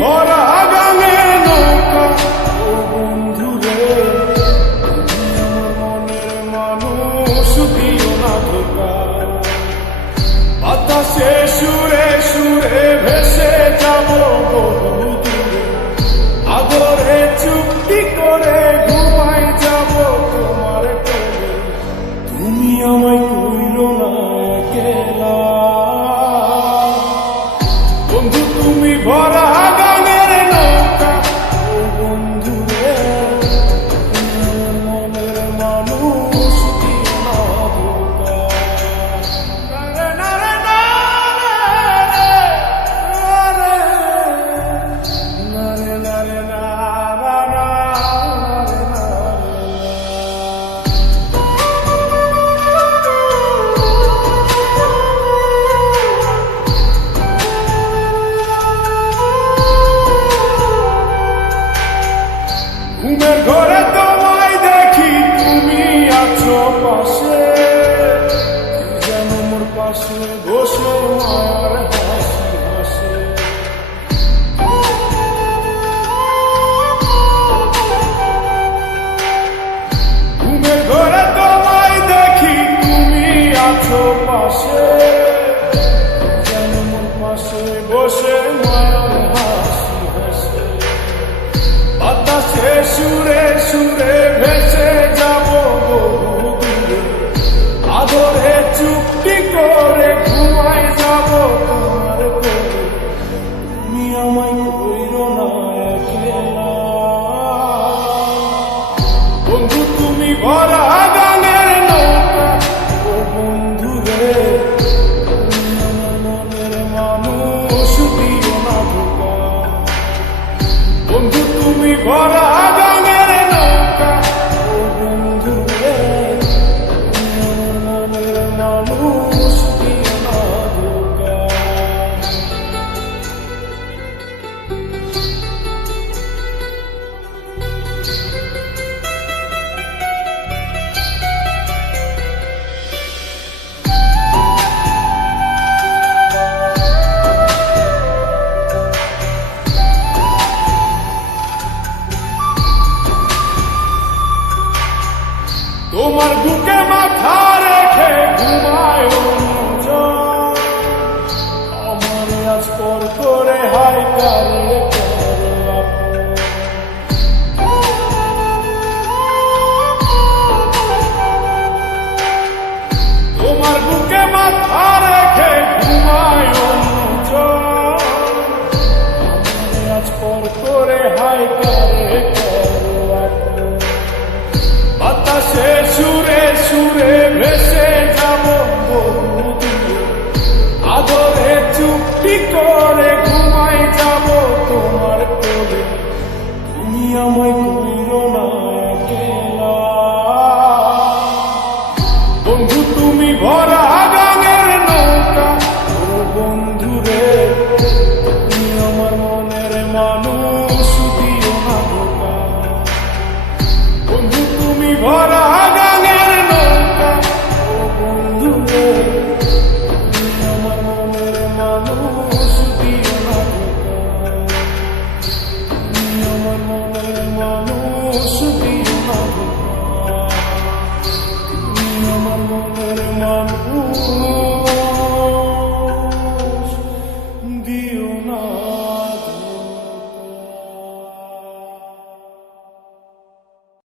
ভরা গাঙে নৌকা ও বন্ধু রে, তুমি আমার মনের মানুষ, দিও না ধোকা। বাতাসে সুরে সুরে ভেসে যাব বহু দূরে, আদরে চুক্তি করে ঘুমাই যাব তোমার কোলে। তুমি আমায় কইরো না একলা বন্ধু, তুমি ভরা গানের নৌকা ও বন্ধু রে, তুমি আমার মনের মানুষ, দিও না ধোকা। ঘুমের ঘরে তোমায় দেখি, তুমি আছো পাশে, যেন মোর পাশে বসে